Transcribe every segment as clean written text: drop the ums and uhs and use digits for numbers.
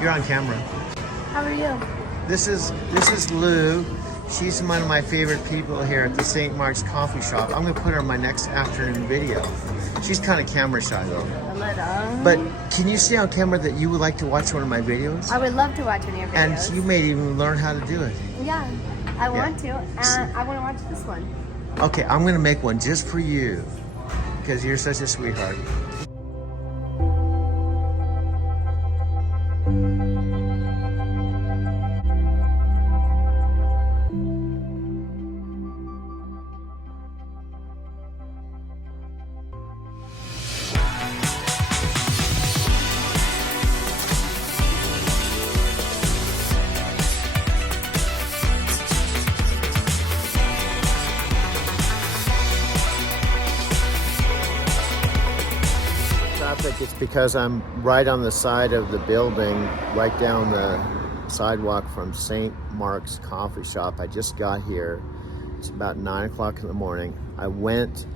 You're on camera. How are you? This is Lou. She's one of my favorite people here at the St. Mark's Coffee Shop. I'm gonna put her in my next afternoon video. She's kind of camera shy though. A little. But can you see on camera that you would like to watch one of my videos? I would love to watch one of your videos. And you may even learn how to do it. Yeah, I want to. And I want to watch this one. Okay, I'm gonna make one just for you because you're such a sweetheart. It's because I'm right on the side of the building, right down the sidewalk from St. Mark's Coffee Shop. I just got here. It's about 9 o'clock in the morning. I went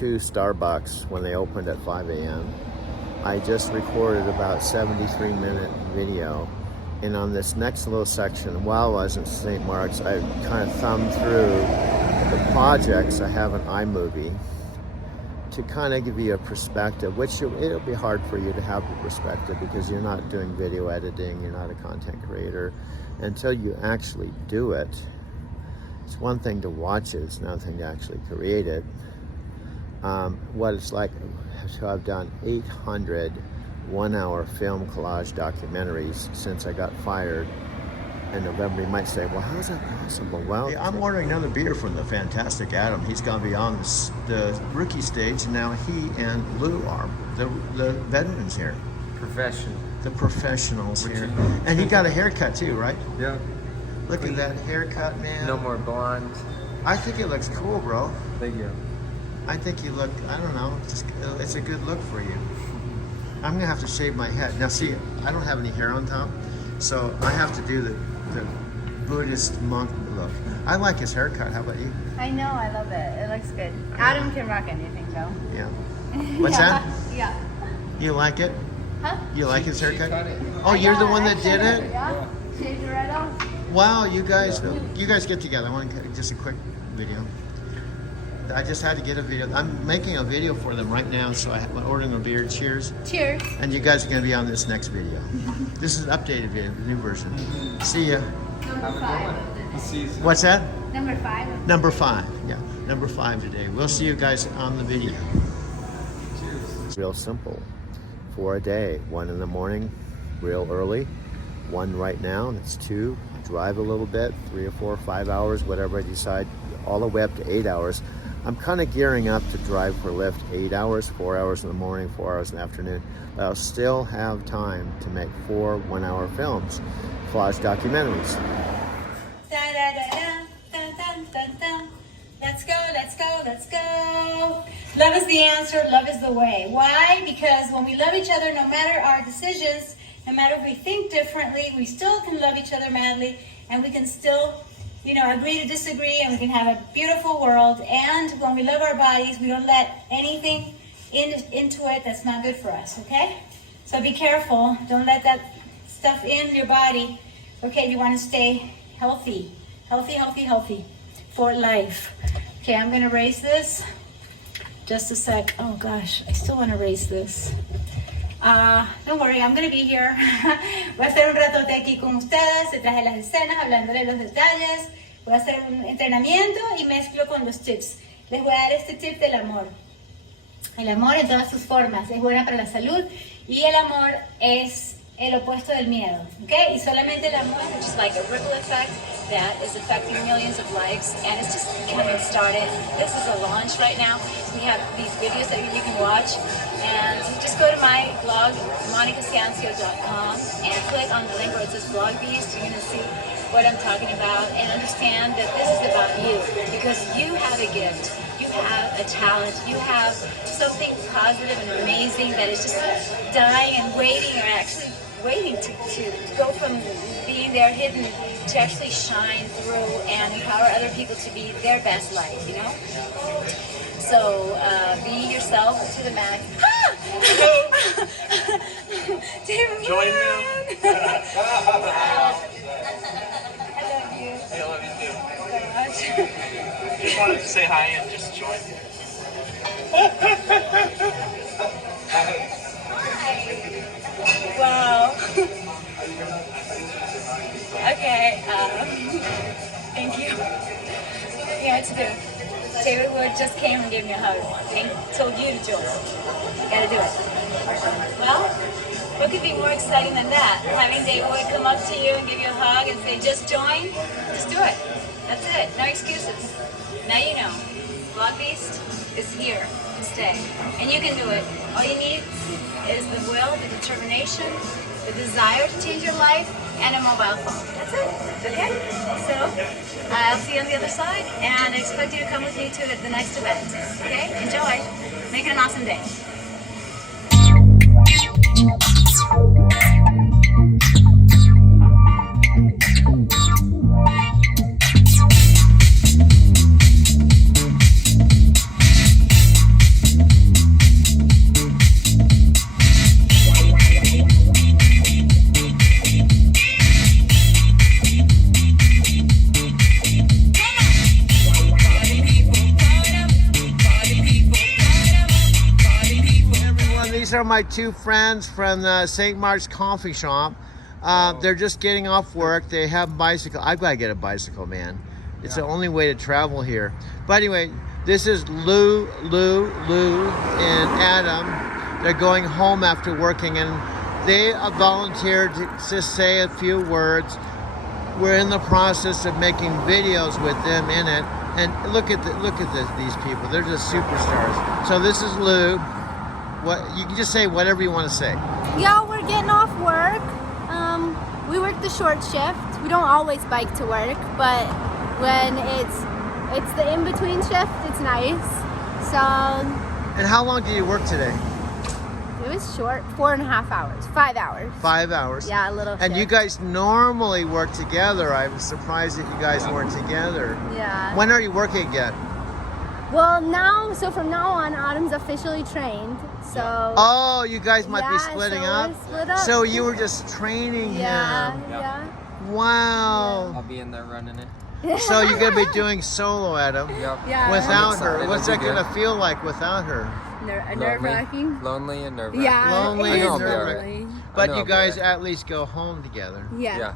to Starbucks when they opened at 5 a.m. I just recorded about 73-minute video. And on this next little section, while I was in St. Mark's, I kind of thumbed through the projects I have in iMovie to kind of give you a perspective, which it'll be hard for you to have a perspective because you're not doing video editing, you're not a content creator. Until you actually do it, it's one thing to watch it, it's another thing to actually create it. What it's like, so I've done 800 one-hour film collage documentaries since I got fired in November. You might say, well, how is that possible? Well, hey, I'm ordering another beer from the fantastic Adam. He's gone beyond the rookie stage, and now he and Lou are the veterans here. The professionals here. And he got a haircut too, right? Yeah. Look at that haircut, man. No more blonde. I think it looks cool, bro. Thank you. I think you look, I don't know, it's a good look for you. I'm gonna have to shave my head. Now see, I don't have any hair on top, so I have to do the Buddhist monk look. I like his haircut. How about you? I know, I love it. It looks good. Adam can rock anything though. Yeah. What's that? Yeah. You like it? Huh? You like his haircut? Oh, I you're the know, one that actually, did it? Yeah. Shaved it right off. Wow, you guys get together. I want just a quick video. I just had to get a video. I'm making a video for them right now, so I'm ordering a beer. Cheers. Cheers. And you guys are going to be on this next video. This is an updated video, the new version. See ya. Number 5. What's that? Number 5. Number 5. Yeah, number 5 today. We'll see you guys on the video. Cheers. Real simple. For a day, 1 in the morning, real early. 1 right now, that's 2. Drive a little bit, 3 or 4 or 5 hours, whatever I decide, all the way up to 8 hours. I'm kind of gearing up to drive for Lyft 8 hours, 4 hours in the morning, 4 hours in the afternoon. But I'll still have time to make 4 one-hour films, collage documentaries. Let's go, let's go, let's go. Love is the answer, love is the way. Why? Because when we love each other, no matter our decisions, no matter if we think differently, we still can love each other madly, and we can still, agree to disagree, and we can have a beautiful world. And when we love our bodies, we don't let anything into it that's not good for us, okay? So be careful. Don't let that stuff in your body. Okay, you want to stay healthy. Healthy for life. Okay, I'm going to raise this. Just a sec. Oh gosh, I still want to raise this. Don't worry, I'm going to be here. Voy a hacer un ratote aquí con ustedes, detrás de las escenas, hablándole los detalles. Voy a hacer un entrenamiento y mezclo con los tips. Les voy a dar este tip del amor. El amor en todas sus formas es buena para la salud y el amor es el opuesto del miedo, ¿ok? Y solamente el amor es just like a ripple effect that is affecting millions of lives, and it's just getting started. This is a launch right now. We have these videos that you can watch, and just go to my blog, monicascancio.com, and click on the link where it says blog beast. You're going to see what I'm talking about, and understand that this is about you, because you have a gift. You have a talent, you have something positive and amazing that is just dying and waiting, or actually waiting to go from being there hidden to actually shine through and empower other people to be their best life, So be yourself to the max. Join me. you I love you too. so much. Just wanted to say hi and just join. Wow. Okay. Thank you. You know what to do. David Wood just came and gave me a hug and told you to join. You gotta do it. Well, what could be more exciting than that? Having David Wood come up to you and give you a hug and say, just join? Just do it. That's it. No excuses. Now you know. Blog Beast is here to stay. And you can do it. All you need is the will, the determination, the desire to change your life, and a mobile phone. That's it. Okay? So, I'll see you on the other side, and I expect you to come with me to the next event. Okay? Enjoy. Make it an awesome day. These are my two friends from the St. Mark's Coffee Shop. They're just getting off work. They have bicycle. I've got to get a bicycle, man. It's the only way to travel here. But anyway, this is Lou, and Adam. They're going home after working, and they volunteered to just say a few words. We're in the process of making videos with them in it. And look at these people. They're just superstars. So this is Lou. What you can just say whatever you want to say. Yeah, we're getting off work. We work the short shift. We don't always bike to work, but when it's the in-between shift, it's nice. So And how long did you work today? it was short, 4.5 hours, 5 hours. 5 hours. Yeah, a little. And you shift. guys normally work together. I was surprised that you guys weren't together. Yeah. When are you working again? Well, so from now on, Autumn's officially trained. So. Oh, you guys might be Yeah, splitting so up. we're split up. So you were just training Yeah, him. yeah. Wow. I'll be in there running it. So you're gonna be doing solo, Adam. Yep. Yeah. Without I'm her, excited. what's It'll that be gonna good. feel like without her? Nerve-wracking. Lonely and nerve-wracking. Yeah, Lonely it and is nerve-wracking. lonely. But know, you guys but- at least go home together. Yeah. Yeah.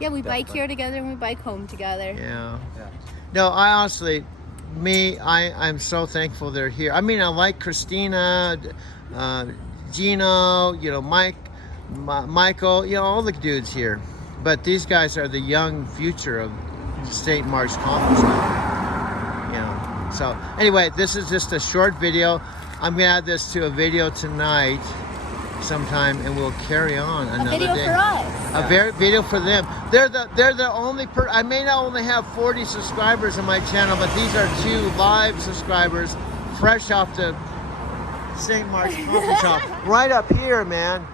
Yeah, we bike Definitely. here together and we bike home together. Yeah. Yeah. No, I honestly, I'm so thankful they're here. I mean, I like Christina, Gino, Michael, all the dudes here. But these guys are the young future of St. Mark's Coffee Shop. So anyway, this is just a short video. I'm gonna add this to a video tonight sometime, and we'll carry on another A video day. for us. Video for them. They're the only I may not only have 40 subscribers on my channel, but these are 2 live subscribers, fresh off the St. Mark's Coffee Shop, right up here, man.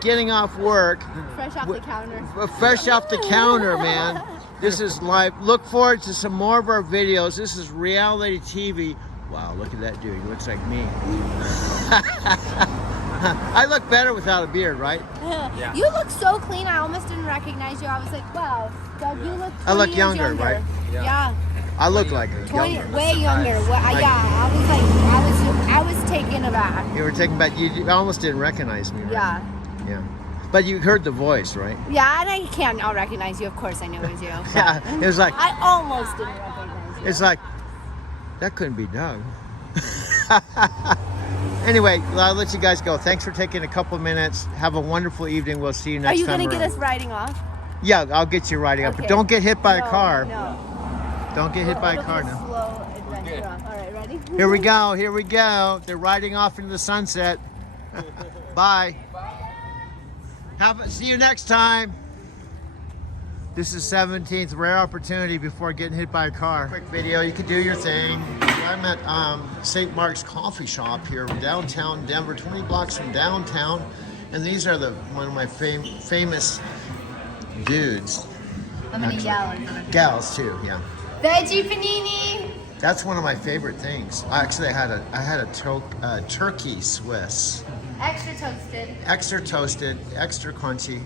Getting off work, Fresh off the counter. fresh off the counter, man. This is live. Look forward to some more of our videos. This is reality TV. Wow, look at that dude. He looks like me. I look better without a beard, right? Yeah. You look so clean. I almost didn't recognize you. I was like, wow, Doug, you look 20 I look years younger, right? Yeah. Yeah. I look like a 20, younger. way younger. Yeah, I was taken aback. You were taken back. You almost didn't recognize me, right? Yeah. Yeah. But you heard the voice, right? Yeah, and I'll recognize you. Of course I know it was you. Yeah. It was like, I almost didn't recognize you. it's like, that couldn't be Doug. Anyway, I'll let you guys go. Thanks for taking a couple minutes. Have a wonderful evening. We'll see you next Are you time going to get around. us riding off? Yeah, I'll get you riding up. But Okay. don't get hit by a No, car. No. Don't get hit by a It'll car be now. slow adventure Good. off. All right, ready? Here we go. Here we go. They're riding off into the sunset. Bye. See you next time. This is 17th rare opportunity before getting hit by a car. Quick video. You can do your thing. I'm at St. Mark's Coffee Shop here in downtown Denver, 20 blocks from downtown. And these are one of my famous dudes. How many gallons? Gals too, yeah. Veggie panini. That's one of my favorite things. Actually, I had a turkey Swiss. Extra toasted. Extra toasted, extra crunchy.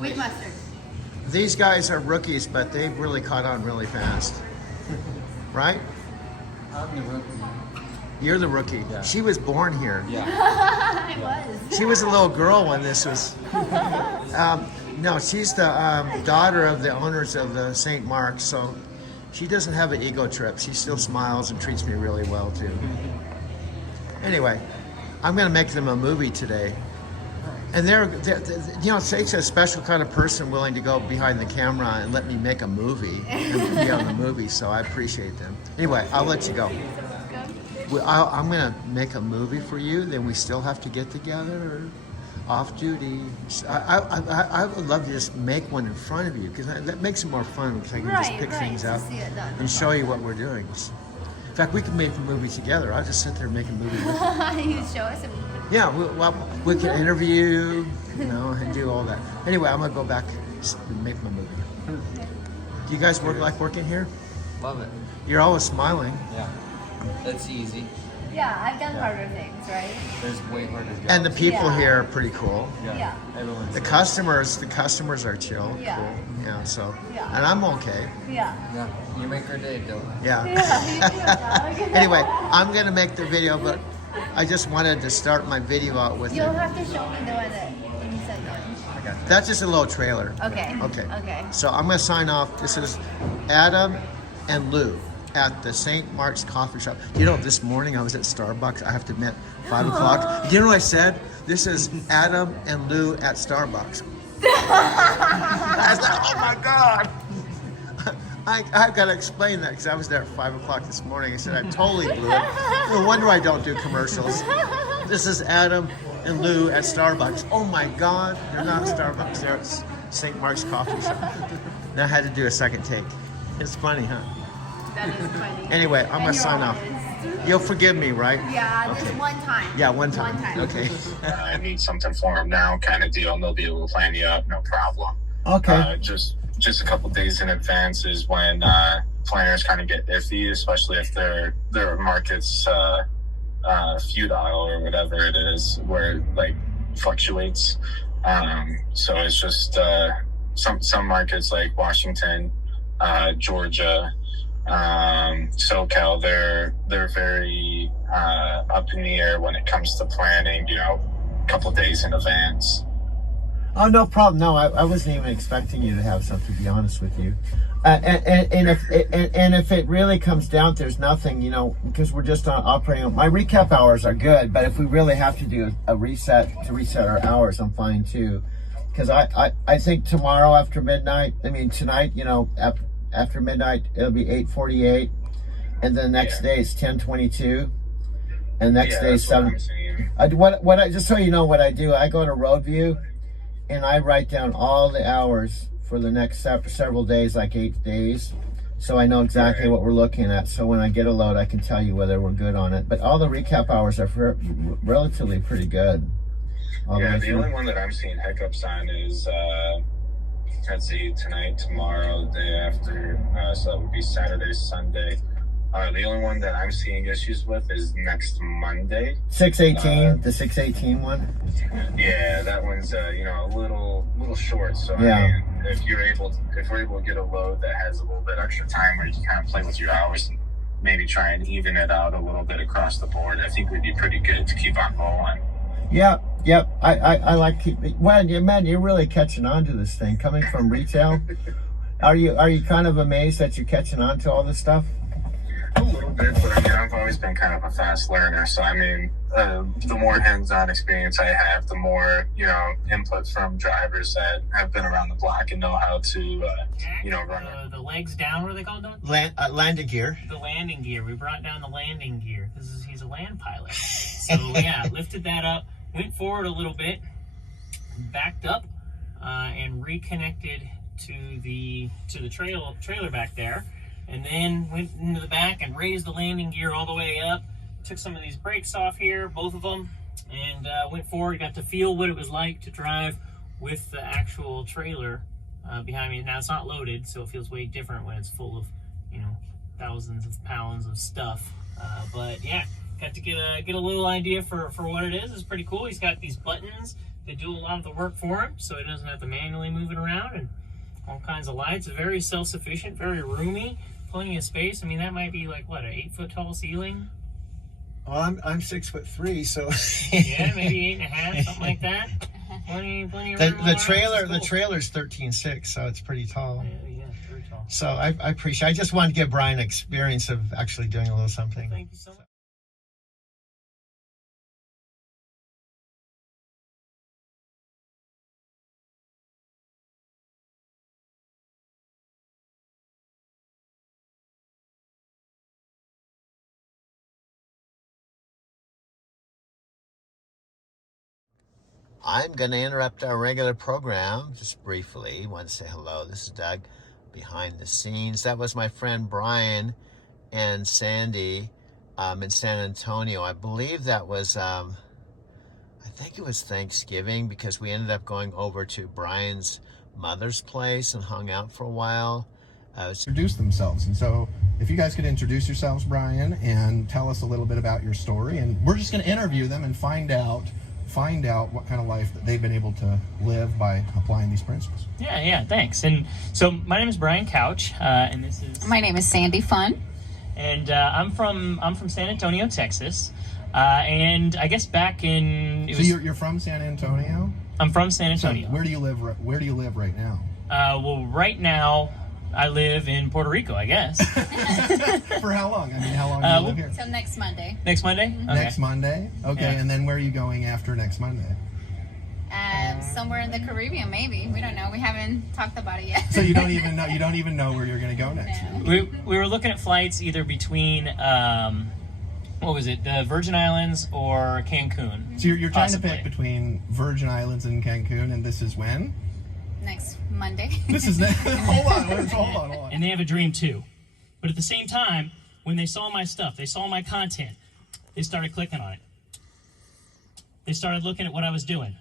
With mustard. These guys are rookies, but they've really caught on really fast. Right? I'm the rookie. You're the rookie. Yeah. She was born here. Yeah. I was. She was a little girl when this was. No, she's the daughter of the owners of the St. Mark's, so she doesn't have an ego trip. She still smiles and treats me really well too. Anyway, I'm gonna make them a movie today, and they're you know, it takes a special kind of person willing to go behind the camera and let me make a movie and be on the movie. So I appreciate them. Anyway, I'll let you go. I'm gonna make a movie for you. Then we still have to get together. Off duty. I would love to just make one in front of you because that makes it more fun because I can just pick things up See it done. and show you what we're doing. In fact, we can make a movie together. I'll just sit there and make a movie with you. You show us. Yeah, we can interview, you know, and do all that. Anyway, I'm gonna go back and make my movie. Do you guys like working here? Love it. You're always smiling. Yeah. That's easy. Yeah, I've done harder things, right? There's way harder jobs. And the people Yeah. here are pretty cool. Yeah. Everyone's The customers are chill. Yeah. Cool. Yeah, so, Yeah. and I'm okay. Yeah. Yeah. You make our day, Dylan. Yeah. Yeah, you do, dog. Anyway, I'm gonna make the video, but I just wanted to start my video out with You'll it. have to show me the one that you said one. That's just a little trailer. Okay. Okay. Okay. So I'm gonna sign off. This is Adam and Lou at the St. Mark's Coffee Shop. You know, this morning I was at Starbucks. I have to admit, 5 o'clock. You know what I said? This is Adam and Lou at Starbucks. I was like, oh my God. I've got to explain that because I was there at 5 o'clock this morning. I said, I totally blew it. No wonder I don't do commercials. This is Adam and Lou at Starbucks. Oh my God, they're not at Starbucks, they're at St. Mark's Coffee Shop. Now I had to do a second take. It's funny, huh? That is funny. Anyway, I'm And gonna you're sign off. honest. You'll forgive me, right? Yeah, just Okay. one time. Yeah, one time. Okay. I need something for them now, kind of deal, and they'll be able to plan you up, no problem. Okay. Just a couple days in advance is when planners kind of get iffy, especially if their market's futile or whatever it is, where it like fluctuates. So it's just some markets like Washington, Georgia, SoCal, they're very up in the air when it comes to planning, you know, a couple days in advance. Oh, no problem. No, I wasn't even expecting you to have something, to be honest with you. And if it really comes down, there's nothing, you know, because we're just on operating. My recap hours are good, but if we really have to do a reset to reset our hours, I'm fine too. Because I think tomorrow after midnight, I mean tonight, you know, after midnight it'll be 8:48, and then the next day it's 10:22, and next day is 7. What I just so you know what I do, I go to Roadview, and I write down all the hours for the next several days, like 8 days, so I know exactly what we're looking at. So when I get a load, I can tell you whether we're good on it. But all the recap hours are relatively pretty good. Yeah, the only one that I'm seeing hiccups on is, let's see, tonight, tomorrow, the day after, so that would be Saturday, Sunday. The only one that I'm seeing issues with is next Monday. 618, the 618 one. Yeah, that one's you know, a little short. So Yeah. I mean, if we're able to get a load that has a little bit extra time where you can kind of play with your hours and maybe try and even it out a little bit across the board, I think would be pretty good to keep on rolling. Yep. I like keeping. Well, man, you're really catching on to this thing. Coming from retail, are you kind of amazed that you're catching on to all this stuff? A little bit, but I mean, I've always been kind of a fast learner. So I mean, the more hands-on experience I have, the more, you know, input from drivers that have been around the block and know how to, you know, run it. The legs down, what are they called? Landing gear. The landing gear. We brought down the landing gear because he's a land pilot. So yeah, lifted that up, went forward a little bit, backed up, and reconnected to the trailer back there, and then went into the back and raised the landing gear all the way up. Took some of these brakes off here, both of them, and went forward. Got to feel what it was like to drive with the actual trailer behind me. Now it's not loaded, so it feels way different when it's full of, you know, thousands of pounds of stuff. But yeah, got to get a little idea for what it is. It's pretty cool. He's got these buttons They do a lot of the work for him, so he doesn't have to manually move it around, and all kinds of lights. Very self-sufficient, very roomy, plenty of space. I mean, that might be like, what, an 8-foot tall ceiling? Well, I'm 6'3", so Yeah, maybe 8.5, something like that. Plenty of room. the trailer It's cool. the trailer's 13.6, so it's pretty tall. Yeah, very tall. So I appreciate. I just wanted to give Brian an experience of actually doing a little something. Thank you so much. I'm going to interrupt our regular program just briefly. Want to say hello. This is Doug behind the scenes. That was my friend Brian and Sandy in San Antonio. I believe that was, I think it was Thanksgiving, because we ended up going over to Brian's mother's place and hung out for a while. Introduce themselves. And so if you guys could introduce yourselves, Brian, and tell us a little bit about your story, and we're just going to interview them and find out what kind of life that they've been able to live by applying these principles. Yeah, thanks. And so my name is Brian Couch, and this is My name is Sandy Fun. and I'm from San Antonio, Texas. And I guess back in So you're from San Antonio? I'm from San So Antonio. where do you live? Where do you live right now? Well, right now I live in Puerto Rico, I guess. For how long? I mean, how long do you live here? Till next Monday. Next Monday? Okay. Next Monday. Okay, Yeah. and then where are you going after next Monday? Somewhere in the Caribbean, maybe. We don't know. We haven't talked about it yet. So you don't even know. You don't even know where you're going to go next. No. We were looking at flights either between what was it, the Virgin Islands or Cancun. So you're trying Possibly. to pick between Virgin Islands and Cancun, and this is when? Next Monday. This is hold on. And they have a dream too. But at the same time, when they saw my stuff, they saw my content, they started clicking on it. They started looking at what I was doing.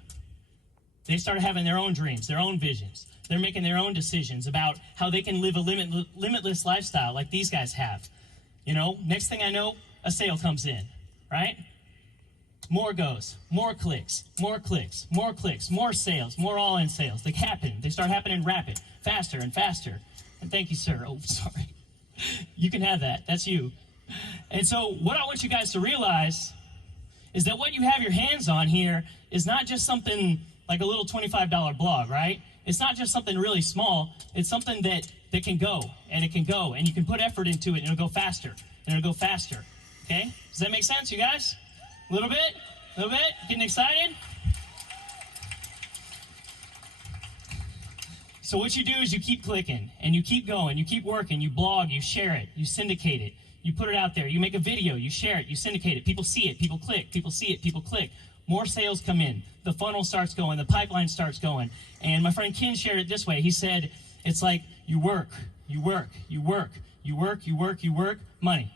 They started having their own dreams, their own visions. They're making their own decisions about how they can live a limitless lifestyle like these guys have. You know, next thing I know, a sale comes in, right? More goes, more clicks, more clicks, more clicks, more sales, more all-in sales. They happen. They start happening rapid, faster and faster. And thank you, sir. Oh, sorry. You can have that. That's you. And so what I want you guys to realize is that what you have your hands on here is not just something like a little $25 blog, right? It's not just something really small. It's something that can go, and it can go, and you can put effort into it, and it'll go faster, and it'll go faster. Okay? Does that make sense, you guys? A little bit? A little bit? Getting excited? So what you do is you keep clicking, and you keep going, you keep working, you blog, you share it, you syndicate it, you put it out there, you make a video, you share it, you syndicate it, people see it, people click, people see it, people click. More sales come in, the funnel starts going, the pipeline starts going. And my friend Ken shared it this way. He said, it's like you work, you work, you work, you work, you work, you work, money.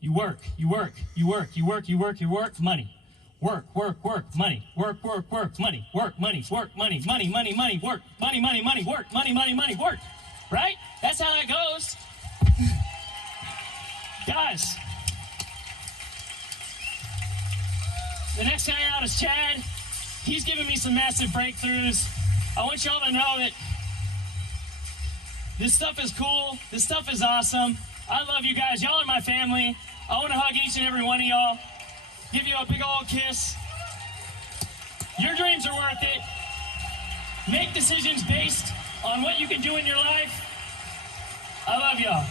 You work, you work, you work, you work, you work, you work, money. Work, work, work, money. Work, work, work, money. Work, money, work, money, money, money, money, work. Money, money, money, work. Money, money, money, work. Right? That's how that goes. Guys, the next guy out is Chad. He's giving me some massive breakthroughs. I want y'all to know that this stuff is cool. This stuff is awesome. I love you guys. Y'all are my family. I want to hug each and every one of y'all. Give you a big old kiss. Your dreams are worth it. Make decisions based on what you can do in your life. I love y'all.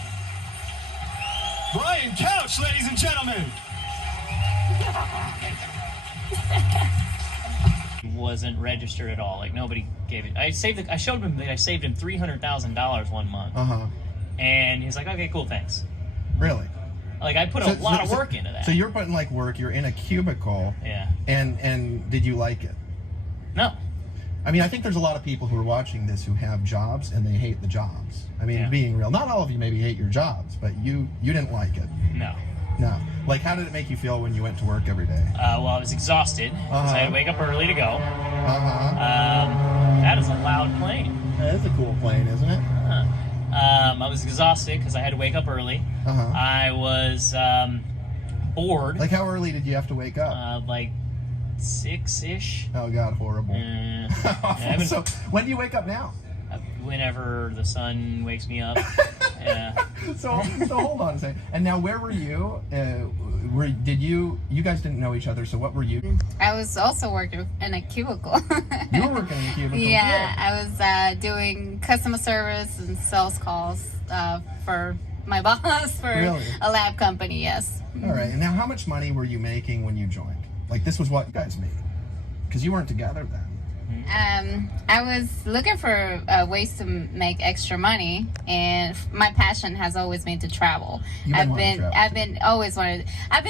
Brian Couch, ladies and gentlemen. Wasn't registered at all. Like nobody gave it. I showed him that I saved him $300,000 one month. And he's like, okay, cool, thanks. Really? Like I put a lot of work into that. So you're putting like work. You're in a cubicle. Yeah. And did you like it? No. I mean, I think there's a lot of people who are watching this who have jobs and they hate the jobs. I mean, being real, not all of you maybe hate your jobs, but you didn't like it. No. No. Like, how did it make you feel when you went to work every day? Well, I was exhausted because I had to wake up early to go. That is a loud plane. That is a cool plane, isn't it? I was exhausted because I had to wake up early. I was bored. Like, how early did you have to wake up? Like 6-ish. Oh God, horrible. Awful. So when do you wake up now? Whenever the sun wakes me up. So hold on a second. And now, where were you? You guys didn't know each other, so what were you? I was also working in a cubicle. You were working in a cubicle. Yeah, I was doing customer service and sales calls for my boss for Really? a lab company. Yes. All right. And now, how much money were you making when you joined? Like, this was what you guys made, because you weren't together then. I was looking for ways to make extra money, and my passion has always been to travel. I've been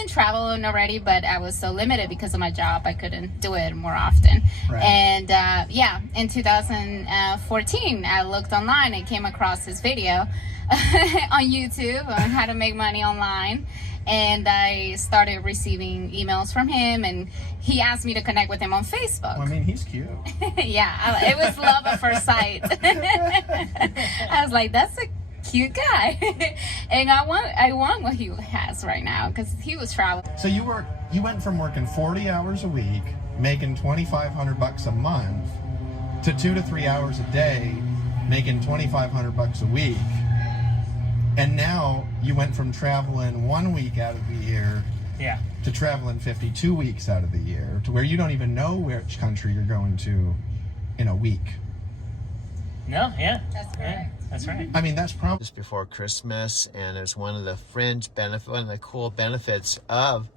traveling already, but I was so limited because of my job. I couldn't do it more often. Right. And in 2014, I looked online and came across this video on YouTube on how to make money online. And I started receiving emails from him, and he asked me to connect with him on Facebook. Well, I mean, he's cute. Yeah, it was love at first sight. I was like, that's a cute guy. And I want what he has right now, because he was traveling. So you went from working 40 hours a week, making $2,500 a month, to 2 to 3 hours a day, making $2,500 a week. And now you went from traveling 1 week out of the year to traveling 52 weeks out of the year, to where you don't even know which country you're going to in a week. No, yeah. That's correct. That's right. I mean, that's probably Just before Christmas, and it's one of the one of the cool benefits of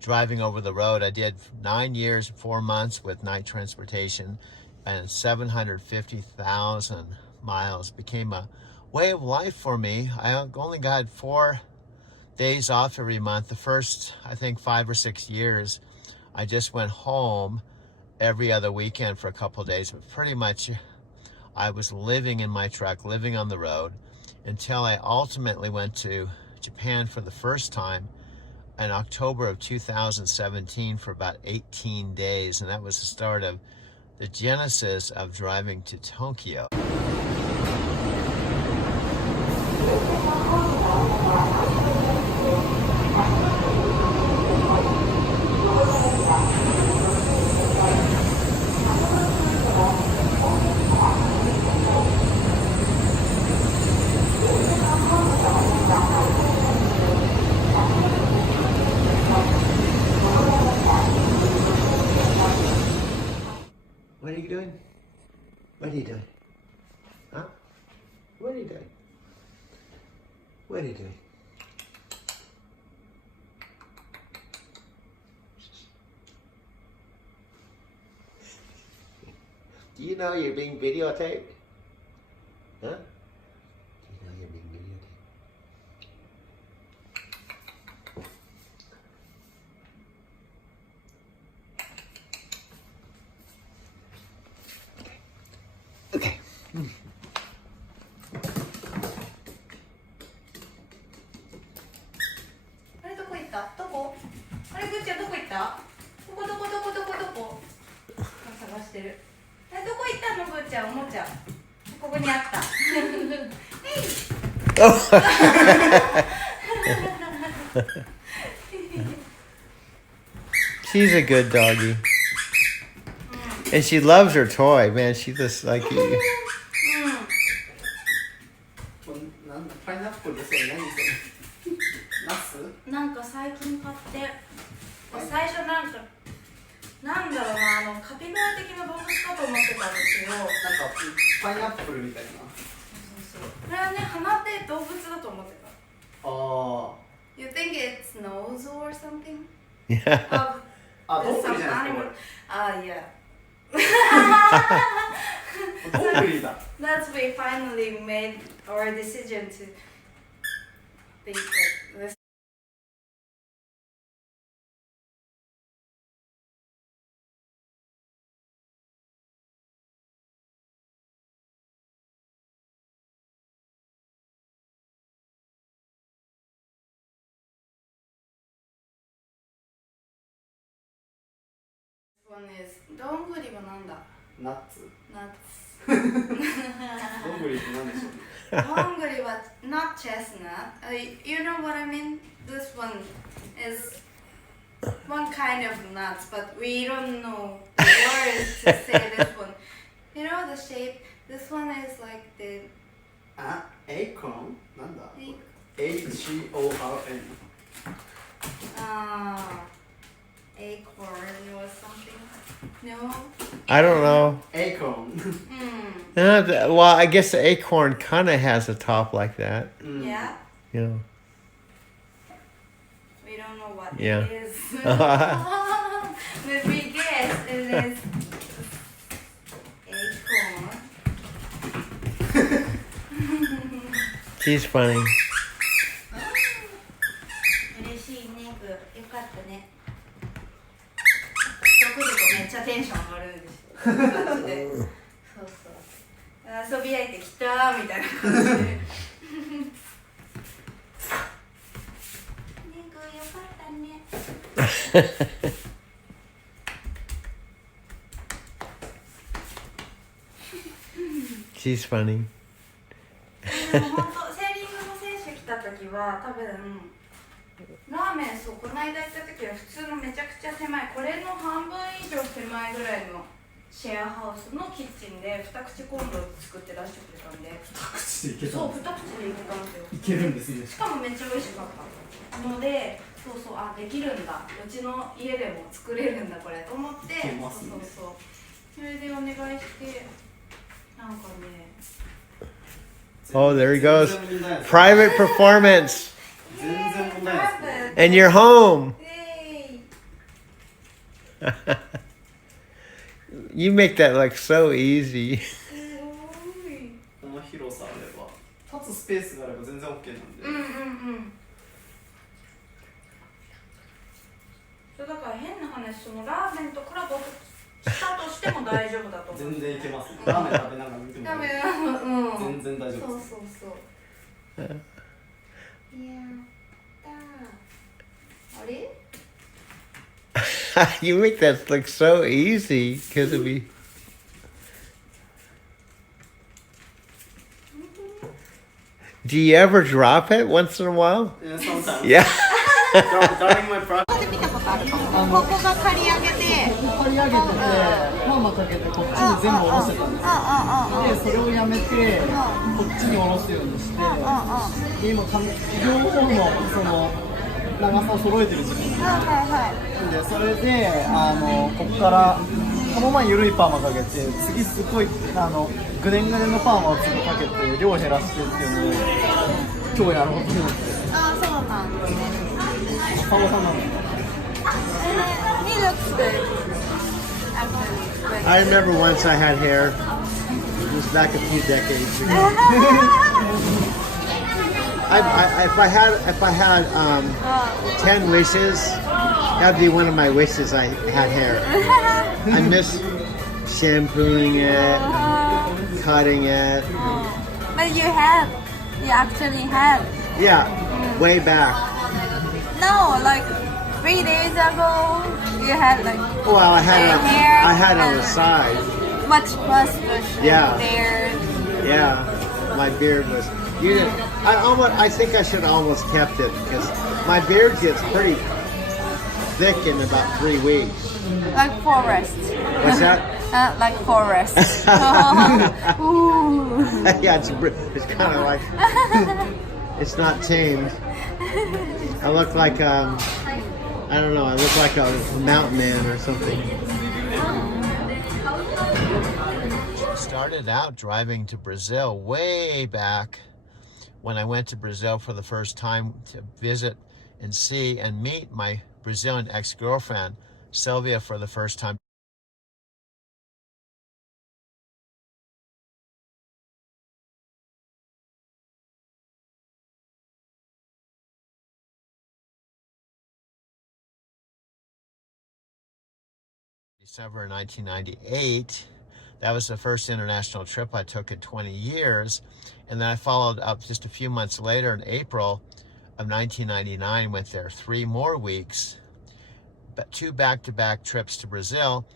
driving over the road. I did 9 years, 4 months with night transportation, and 750,000 miles. Became a way of life for me. I only got 4 days off every month. The first, I think, 5 or 6 years, I just went home every other weekend for a couple of days. But pretty much, I was living in my truck, living on the road, until I ultimately went to Japan for the first time in October of 2017 for about 18 days. And that was the start of the genesis of driving to Tokyo. What are you doing? What are you doing? Huh? What are you doing? What are you doing? Do you know you're being videotaped? Huh? Do you know you're being videotaped? Okay. She's a good doggy. And she loves her toy, man. She just like you. パイナップルですよね。何それ？ナス？なんか最近買って最初なんだろうなカピバラ的な動物かと思ってたんですよ。なんかパイナップルみたいな。そうこれはね鼻って動物だと思ってた。ああ。You think it's nose or something? Yeah. Ah, don't worry, yeah. Don't worry that. That's we finally made our decision to think like this. One is どんぐりはなんだ？ナッツ。ナッツ。どんぐりって何でしょう？どんぐりは not chestnut. You know what I mean? This one is one kind of nuts, but we don't know the words to say this one. You know the shape? This one is like the あ、acorn? なんだこれ H-O-R-N acorn or something. No? I don't know. Acorn Well, I guess the acorn kind of has a top like that. Yeah? Yeah. We don't know what Yeah. it is. But we guess it is acorn. She's funny. 嬉しいね、グー。よかったね。そう来るとめっちゃテンション上がるんですよ。感じで。そうそう。遊び相手来たーみたいな感じで。ね、グーよかったね。 She's funny. でも本当セーリングの選手来た時は多分ラーメンそうこの間行った時は普通のめちゃくちゃ狭いこれの半分以上狭いぐらいのシェアハウスのキッチンで二口コンロ作って出してくれたんで二口でいけたそう二口でいけたんですよいけるんですねしかもめっちゃ美味しかったのでそうそうあできるんだうちの家でも作れるんだこれと思っていけますねそうそれでお願いしてなんかね Oh, there he goes. Private performance. 全然問題ないですね And you're home. You make that look so easy. この広さあれば立つスペースがあれば全然 OK なんでそうだから変な話そのラーメンとコラボしたとしても大丈夫だと思う全然いけますねラーメン食べながら見てもダメ全然大丈夫ですそうそうそういやだあれ You make that look so easy because of me. Do you ever drop it once in a while? Yeah, sometimes. Yeah. During my practice ここが刈り上げて刈り上げててパーマかけてこっちに全部下ろしてたんですよでそれをやめてこっちに下ろすようにしてで今両方のその長さを揃えてる時期でそれでここからこの前緩いパーマかけて次すごいぐねんぐねんのパーマを次かけて量を減らしてっていうのを今日やろうと思ってあそうなんですねパーマさんなの He looks good I remember once I had hair. It was back a few decades ago. If I had 10 wishes, that'd be one of my wishes. I had hair. I miss shampooing it, cutting it. But you actually have Yeah, way back. No, like 3 days ago you had like Well, I had it on the and side. much mustache Yeah. there. Yeah, my beard was. You didn't. I think I should have almost kept it because my beard gets pretty thick in about 3 weeks. Like forest. What's that? Like forest. Ooh. Yeah, it's kind of like it's not tamed. I look like I don't know. I look like a mountain man or something. Started out driving to Brazil way back when I went to Brazil for the first time to visit and see and meet my Brazilian ex-girlfriend, Sylvia, for the first time. December 1998. That was the first international trip I took in 20 years. And then I followed up just a few months later in April of 1999, went there 3 more weeks, but 2 back-to-back trips to Brazil,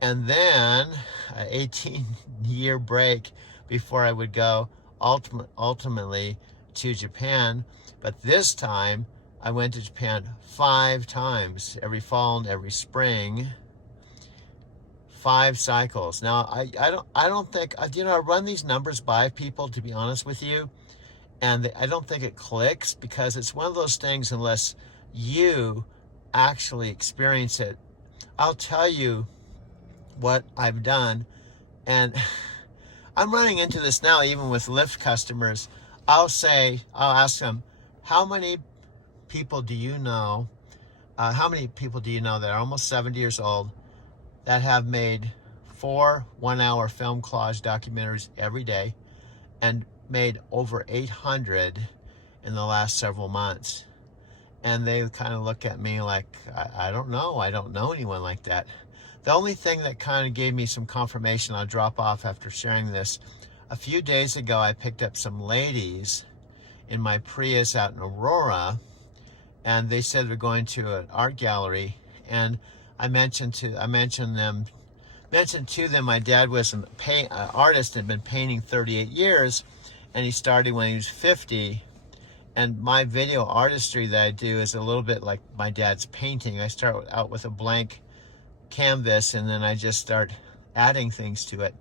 and then an 18-year break before I would go ultimately to Japan. But this time I went to Japan 5 times, every fall and every spring. 5 cycles. Now, I don't think, you know, I run these numbers by people, to be honest with you, and I don't think it clicks, because it's one of those things, unless you actually experience it. I'll tell you what I've done, and I'm running into this now even with Lyft customers. I'll ask them, how many people do you know that are almost 70 years old that have made 4 one-hour film collage documentaries every day and made over 800 in the last several months? And they kind of look at me like, I don't know anyone like that. The only thing that kind of gave me some confirmation, I'll drop off after sharing this. A few days ago, I picked up some ladies in my Prius out in Aurora, and they said they're going to an art gallery. And I mentioned to them my dad was an artist and had been painting 38 years, and he started when he was 50. And my video artistry that I do is a little bit like my dad's painting. I start out with a blank canvas, and then I just start adding things to it.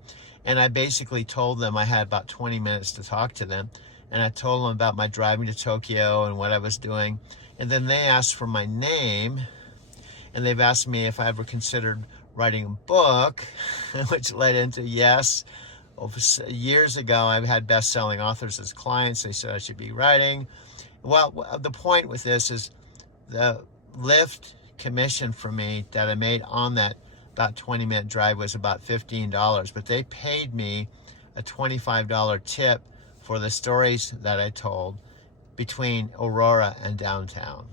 And I basically told them I had about 20 minutes to talk to them, and I told them about my driving to Tokyo and what I was doing. And then they asked for my name, and they've asked me if I ever considered writing a book, which led into yes. Years ago, I've had best-selling authors as clients. They said I should be writing. Well, the point with this is the Lyft commission for me that I made on that about 20-minute drive was about $15, but they paid me a $25 tip for the stories that I told between Aurora and downtown.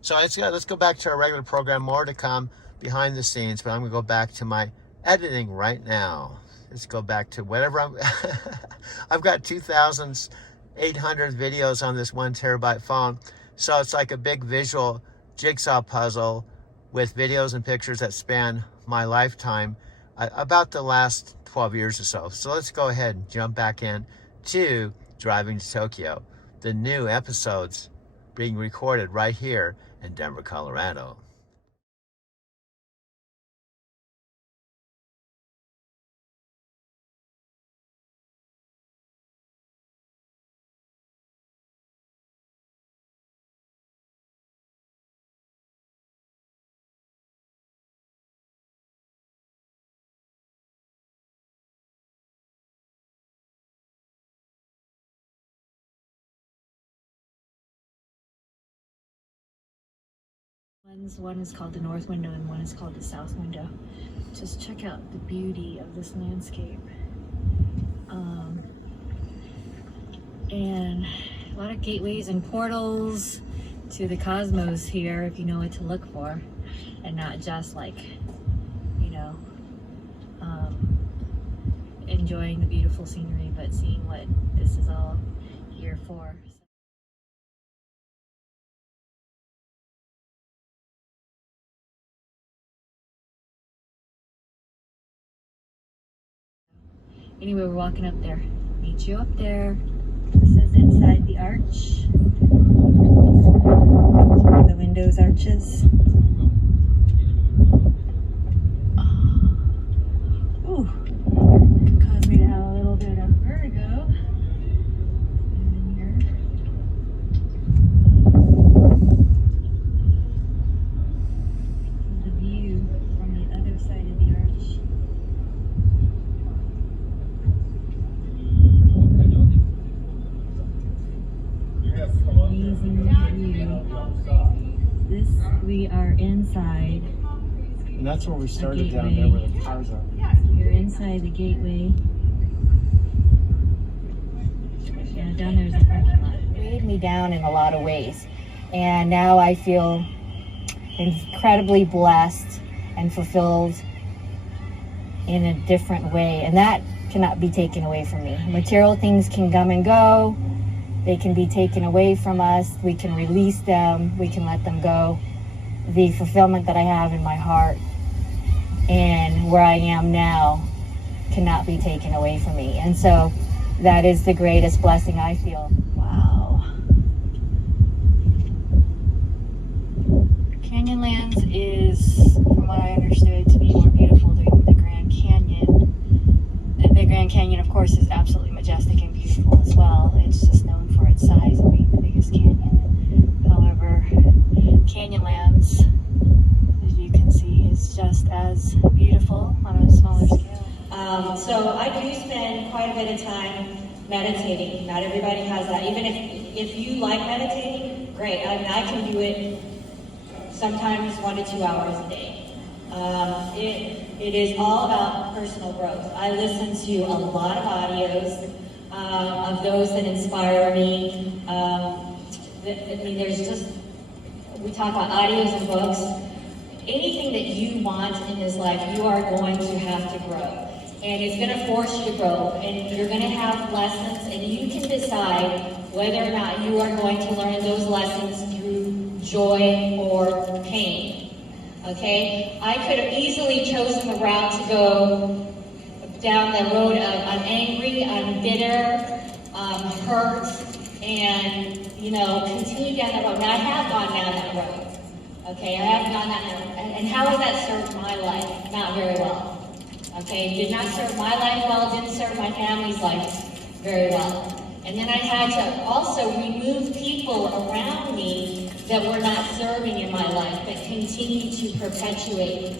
So let's go back to our regular program. More to come behind the scenes, but I'm gonna go back to my editing right now. Let's go back to whatever I've got 2,800 videos on this 1 terabyte phone. So it's like a big visual jigsaw puzzle with videos and pictures that span my lifetime, about the last 12 years or so. So let's go ahead and jump back in to Driving to Tokyo. The new episodes being recorded right here in Denver, Colorado. One is called the North Window and one is called the South Window. Just check out the beauty of this landscape. And a lot of gateways and portals to the cosmos here, if you know what to look for, and not just like, you know, enjoying the beautiful scenery, but seeing what this is all here for. Anyway, we're walking up there. Meet you up there. This is inside the arch. The windows arches. Ooh, caused me to have a little bit of vertigo. And here. The view from the other side of the arch. We are inside. And that's where we started down there where the cars are. You're inside the gateway. Yeah, down there's a parking lot. It weighed me down in a lot of ways. And now I feel incredibly blessed and fulfilled in a different way. And that cannot be taken away from me. Material things can come and go. They can be taken away from us. We can release them. We can let them go. The fulfillment that I have in my heart and where I am now cannot be taken away from me. And so that is the greatest blessing I feel. Wow. Canyonlands is, from what I understood, to be more beautiful than the Grand Canyon. The Grand Canyon, of course, is absolutely majestic and beautiful as well. It's just known for its size and being the biggest canyon. However, Canyonlands, as you can see, is just as beautiful on a smaller scale. So I do spend quite a bit of time meditating. Not everybody has that. Even if you like meditating, great. I mean, I can do it sometimes 1 to 2 hours a day. It is all about personal growth. I listen to a lot of audios of those that inspire me. There's just, we talk about audios and books. Anything that you want in this life, you are going to have to grow. And it's going to force you to grow. And you're going to have lessons, and you can decide whether or not you are going to learn those lessons through joy or pain. Okay? I could have easily chosen the route to go down the road of I'm angry, I'm bitter, I'm hurt, and, continue down that road. Now, I have gone down that road. Okay? I have gone that road. And how has that served my life? Not very well. Okay? Did not serve my life well, didn't serve my family's life very well. And then I had to also remove people around me that were not serving in my life, but continue to perpetuate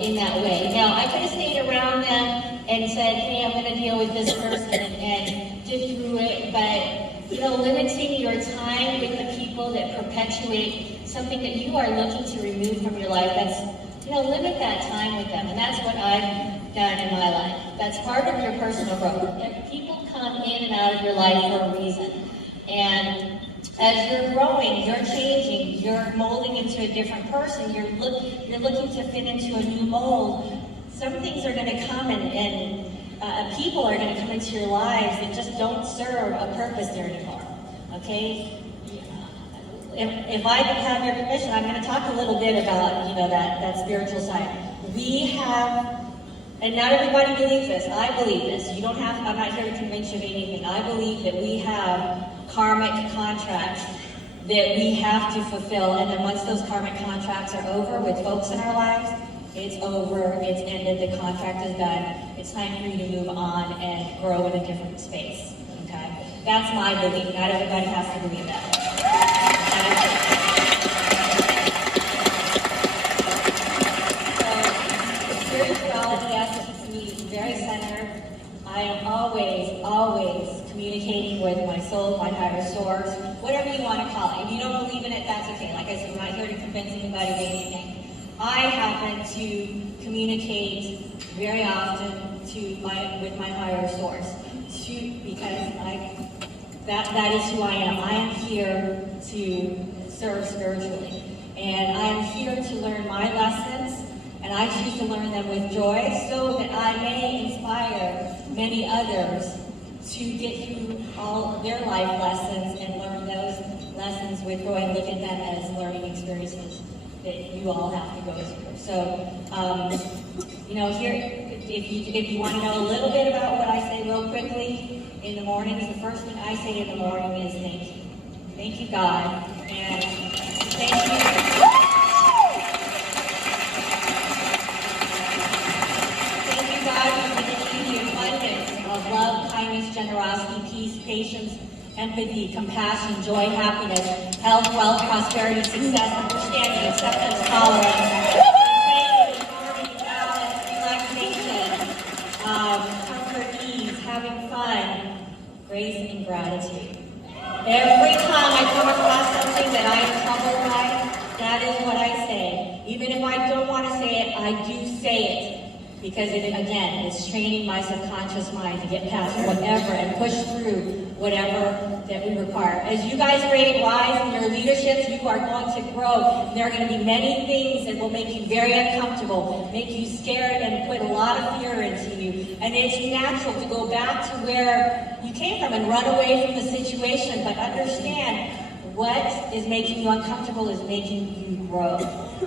in that way. Now, I could have stayed around them and said, hey, I'm going to deal with this person and get through it, but, limiting your time with the people that perpetuate something that you are looking to remove from your life, that's, limit that time with them. And that's what I've done in my life. That's part of your personal growth. And people come in and out of your life for a reason. And as you're growing, you're changing, you're molding into a different person, you're looking to fit into a new mold. Some things are going to come and people are going to come into your lives that just don't serve a purpose there anymore. Okay? If I have your permission, I'm going to talk a little bit about, that spiritual side. We have, and not everybody believes this, I believe this. I'm not here to convince you of anything. I believe that we have karmic contracts that we have to fulfill, and then once those karmic contracts are over with folks in our lives, it's over, it's ended, the contract is done. It's time for you to move on and grow in a different space, okay? That's my belief. Not everybody has to believe that. So, spirituality has to keep me very centered. I am always communicating with my soul, my higher source, whatever you want to call it. If you don't believe in it, that's okay. Like I said, I'm not here to convince anybody of anything. I happen to communicate very often with my higher source, because that is who I am. I am here to serve spiritually, and I am here to learn my lessons, and I choose to learn them with joy, so that I may inspire many others to get through all of their life lessons and learn those lessons with joy and look at them as learning experiences that you all have to go through. So, here, if you want to know a little bit about what I say real quickly, in the mornings, the first thing I say in the morning is thank you. Thank you, God, and thank you. Thank you, God, for giving me the abundance of love, kindness, generosity, peace, patience, empathy, compassion, joy, happiness, health, wealth, prosperity, success, understanding, acceptance, tolerance, faith, harmony, balance, relaxation, comfort, ease, having fun, grace, and gratitude. Every time I come across something that I am troubled by, that is what I say. Even if I don't want to say it, I do say it. Because again, it's training my subconscious mind to get past whatever and push through whatever that we require. As you guys rise in your leaderships, you are going to grow. There are going to be many things that will make you very uncomfortable, make you scared, and put a lot of fear into you. And it's natural to go back to where you came from and run away from the situation, but understand what is making you uncomfortable is making you grow.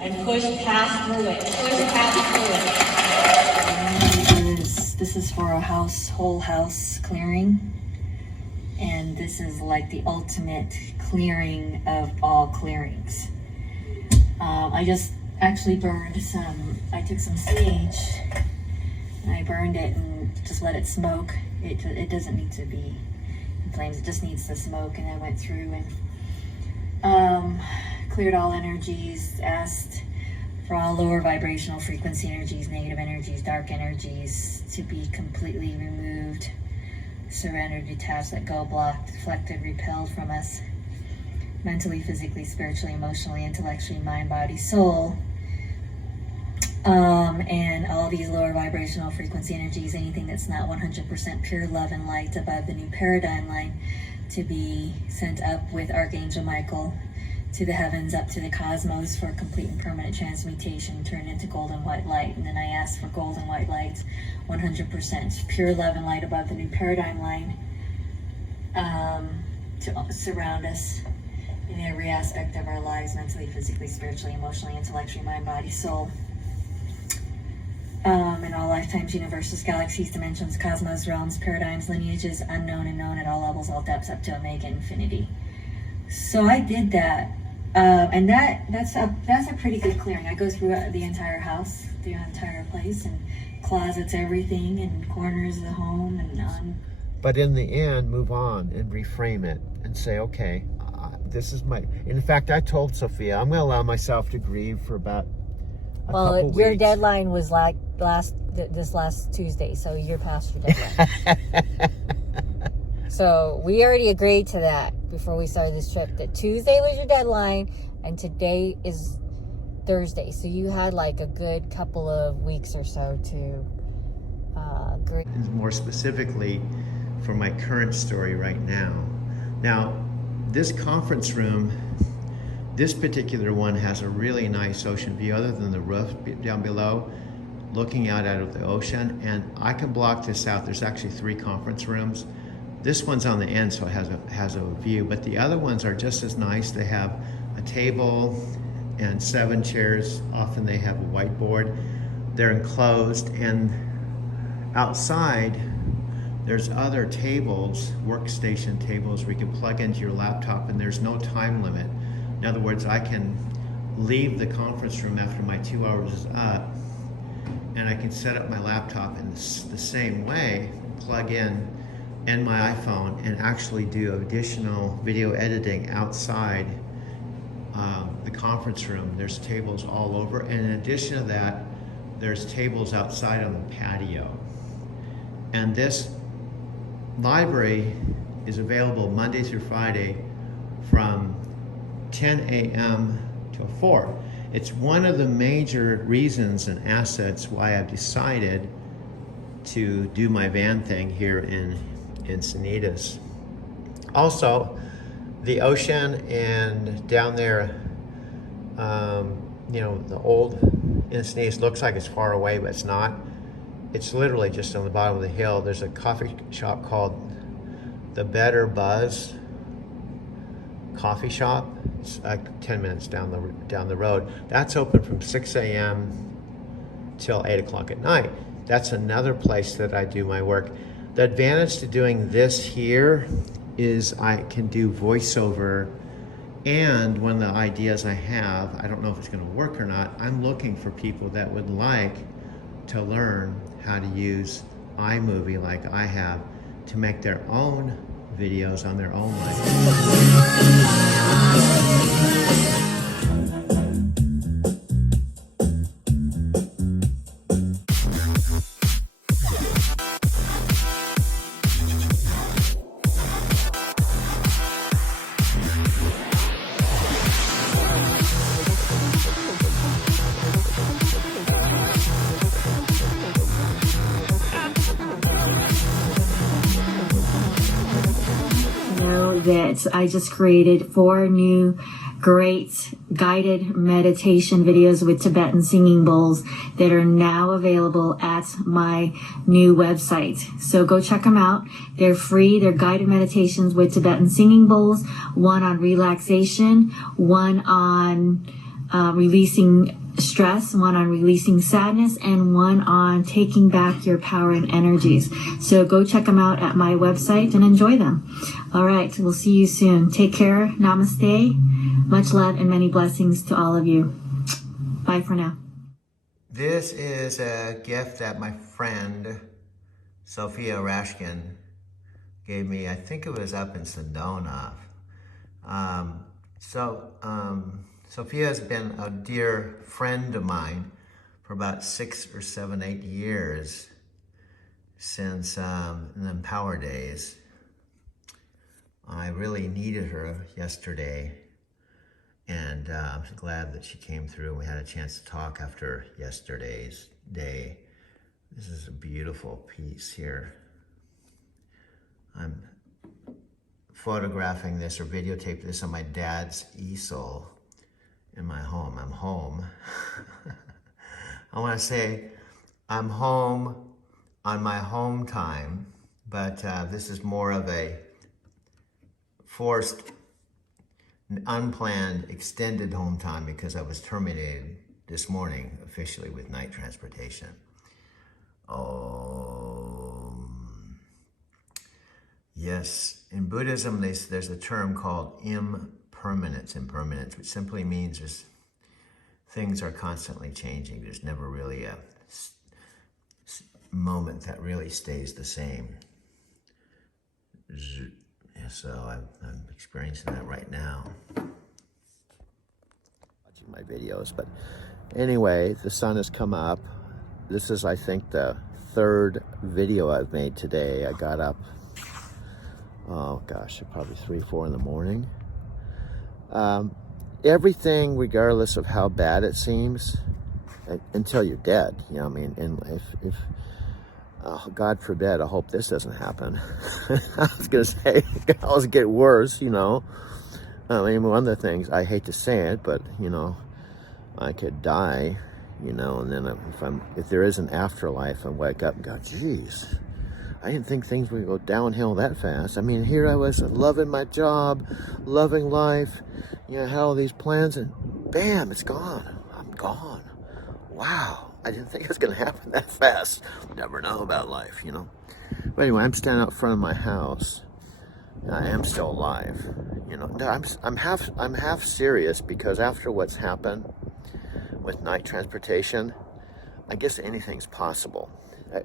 And push past through it. Push past through it. This is for a whole house clearing, and this is like the ultimate clearing of all clearings. I just actually burned I took some sage and I burned it and just let it smoke. It doesn't need to be in flames, it just needs to smoke. And I went through and cleared all energies, asked for all lower vibrational frequency energies, negative energies, dark energies to be completely removed, surrendered, detached, let go, blocked, deflected, repelled from us, mentally, physically, spiritually, emotionally, intellectually, mind, body, soul. And all these lower vibrational frequency energies, anything that's not 100% pure love and light above the new paradigm line, to be sent up with Archangel Michael to the heavens, up to the cosmos for complete and permanent transmutation, turned into golden white light. And then I asked for golden white light, 100% pure love and light above the new paradigm line, to surround us in every aspect of our lives, mentally, physically, spiritually, emotionally, intellectually, mind, body, soul. In all lifetimes, universes, galaxies, dimensions, cosmos, realms, paradigms, lineages, unknown and known at all levels, all depths, up to Omega Infinity. So I did that, and that's a pretty good clearing. I go through the entire house, the entire place, and closets, everything, and corners of the home, and on. But in the end, move on and reframe it and say, okay, this is my. In fact, I told Sophia I'm going to allow myself to grieve for about a couple weeks. Your deadline was like this last Tuesday, so you're past your deadline. So we already agreed to that before we started this trip, that Tuesday was your deadline and today is Thursday. So you had like a good couple of weeks or so to agree. More specifically for my current story right now. Now, this conference room, this particular one has a really nice ocean view other than the roof down below, looking out of the ocean, and I can block this out. There's actually 3 conference rooms. This one's on the end, so it has a view, but the other ones are just as nice. They have a table and 7 chairs. Often they have a whiteboard. They're enclosed, and outside there's other tables, workstation tables, where you can plug into your laptop, and there's no time limit. In other words, I can leave the conference room after my 2 hours is up, and I can set up my laptop in the same way, plug in and my iPhone, and actually do additional video editing outside the conference room. There's tables all over, and in addition to that, there's tables outside on the patio. And this library is available Monday through Friday from 10 a.m. to 4. It's one of the major reasons and assets why I've decided to do my van thing here in Sanitas. Also, the ocean and down there, the old Encinitas looks like it's far away, but it's not. It's literally just on the bottom of the hill. There's a coffee shop called the Better Buzz Coffee Shop. It's like 10 minutes down the road. That's open from 6 a.m. till 8 o'clock at night. That's another place that I do my work. The advantage to doing this here is I can do voiceover, and one of the ideas I have, I don't know if it's going to work or not, I'm looking for people that would like to learn how to use iMovie like I have to make their own videos on their own That I just created 4 new great guided meditation videos with Tibetan singing bowls that are now available at my new website. So go check them out. They're free. They're guided meditations with Tibetan singing bowls, one on relaxation, one on releasing stress, one on releasing sadness, and one on taking back your power and energies. So go check them out at my website and enjoy them. All right, we'll see you soon. Take care. Namaste. Much love and many blessings to all of you. Bye for now. This is a gift that my friend Sophia Rashkin gave me. I think it was up in Sedona. Sophia has been a dear friend of mine for about 6 or 7, 8 years since the Empower days. I really needed her yesterday, and I'm glad that she came through and we had a chance to talk after yesterday's day. This is a beautiful piece here. I'm photographing this or videotaping this on my dad's easel in my home. I'm home. I want to say I'm home on my home time, but this is more of a forced, unplanned, extended home time because I was terminated this morning officially with night transportation. Yes, in Buddhism, there's a term called impermanence, which simply means things are constantly changing. There's never really a moment that really stays the same. So I'm experiencing that right now. Watching my videos, but anyway, the sun has come up. This is, I think, the 3rd video I've made today. I got up, oh gosh, probably 3, 4 in the morning. Everything, regardless of how bad it seems, until you're dead, you know what I mean? And if God forbid, I hope this doesn't happen. I was gonna say, it could always get worse, you know. I mean, one of the things, I hate to say it, but you know, I could die, you know, and then if there is an afterlife, I wake up and go, geez, I didn't think things would go downhill that fast. I mean, here I was loving my job, loving life, you know, had all these plans, and bam, it's gone. I'm gone. Wow, I didn't think it was gonna happen that fast. Never know about life, you know. But anyway, I'm standing out front of my house. I am still alive, you know. No, I'm half serious because after what's happened with night transportation, I guess anything's possible.